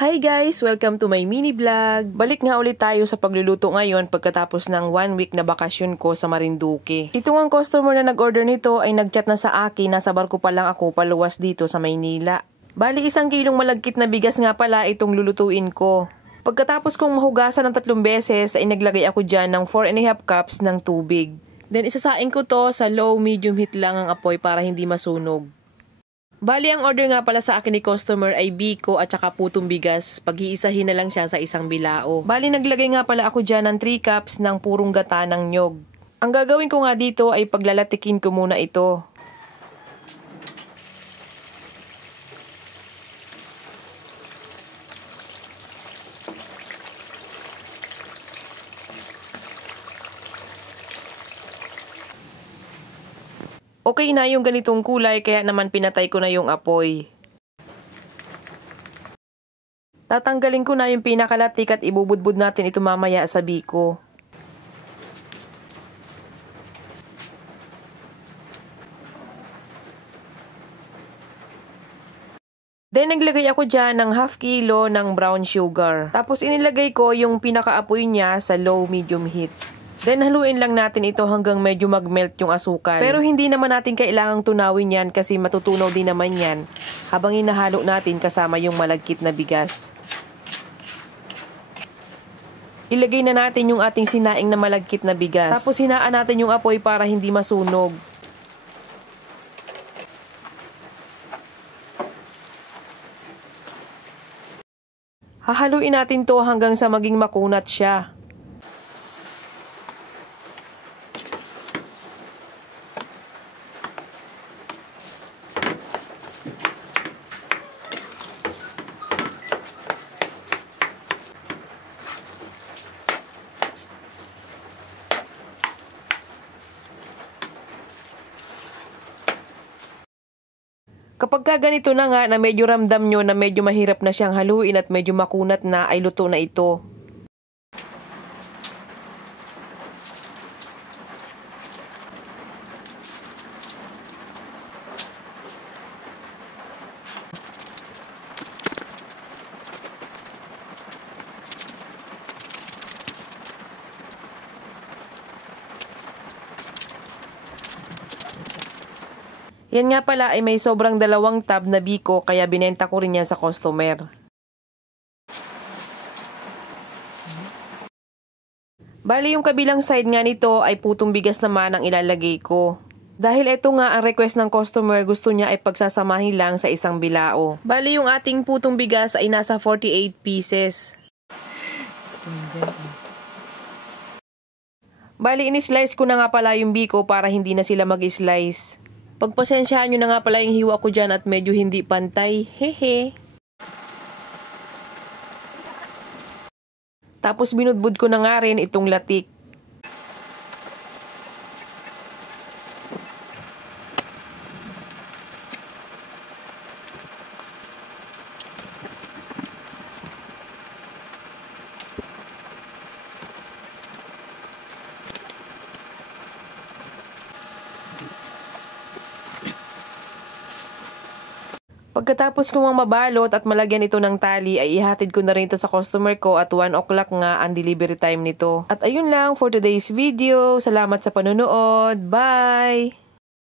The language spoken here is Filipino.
Hi guys! Welcome to my mini vlog. Balik nga ulit tayo sa pagluluto ngayon pagkatapos ng 1 week na bakasyon ko sa Marinduque. Ito ang customer na nag-order nito ay nag-chat na sa akin, nasa barko pa lang ako paluwas dito sa Maynila. Bali 1 kilong malagkit na bigas nga pala itong lulutuin ko. Pagkatapos kong mahugasan ng 3 beses ay naglagay ako dyan ng 4½ cups ng tubig. Then isasain ko to sa low medium heat lang ang apoy para hindi masunog. Bali, ang order nga pala sa akin ni customer ay biko at saka putong bigas. Pag-iisahin na lang siya sa isang bilao. Bali, naglagay nga pala ako dyan ng 3 cups ng purong gata ng nyog. Ang gagawin ko nga dito ay paglalatikin ko muna ito. Okay na yung ganitong kulay kaya naman pinatay ko na yung apoy. Tatanggalin ko na yung pinakalatik at ibubudbud natin ito mamaya sa biko. Then naglagay ako dyan ng 1/2 kilo ng brown sugar. Tapos inilagay ko yung pinakaapoy niya sa low medium heat. Then haluin lang natin ito hanggang medyo mag-melt yung asukal. Pero hindi naman natin kailangang tunawin yan kasi matutunaw din naman yan habang hinahalo natin kasama yung malagkit na bigas. Ilagay na natin yung ating sinaing na malagkit na bigas. Tapos hinaan natin yung apoy para hindi masunog. Hahaluin natin to hanggang sa maging makunat siya. Kapag ganito na nga na medyo ramdam nyo na medyo mahirap na siyang haluin at medyo makunat na ay luto na ito. Yan nga pala ay may sobrang 2 tab na biko kaya binenta ko rin yan sa customer. Bali yung kabilang side nga nito ay putong bigas naman ang ilalagay ko. Dahil ito nga ang request ng customer, gusto niya ay pagsasamahin lang sa isang bilao. Bali yung ating putong bigas ay nasa 48 pieces. Bali in-slice ko na nga pala yung biko para hindi na sila mag-slice. Pagpasensyahan nyo na nga pala yung hiwa ko dyan at medyo hindi pantay. Hehe. Tapos binudbud ko na nga rin itong latik. Pagkatapos ko mang mabalot at malagyan ito ng tali ay ihatid ko na rin ito sa customer ko at 1 o'clock nga ang delivery time nito. At ayun lang for today's video. Salamat sa panonood. Bye!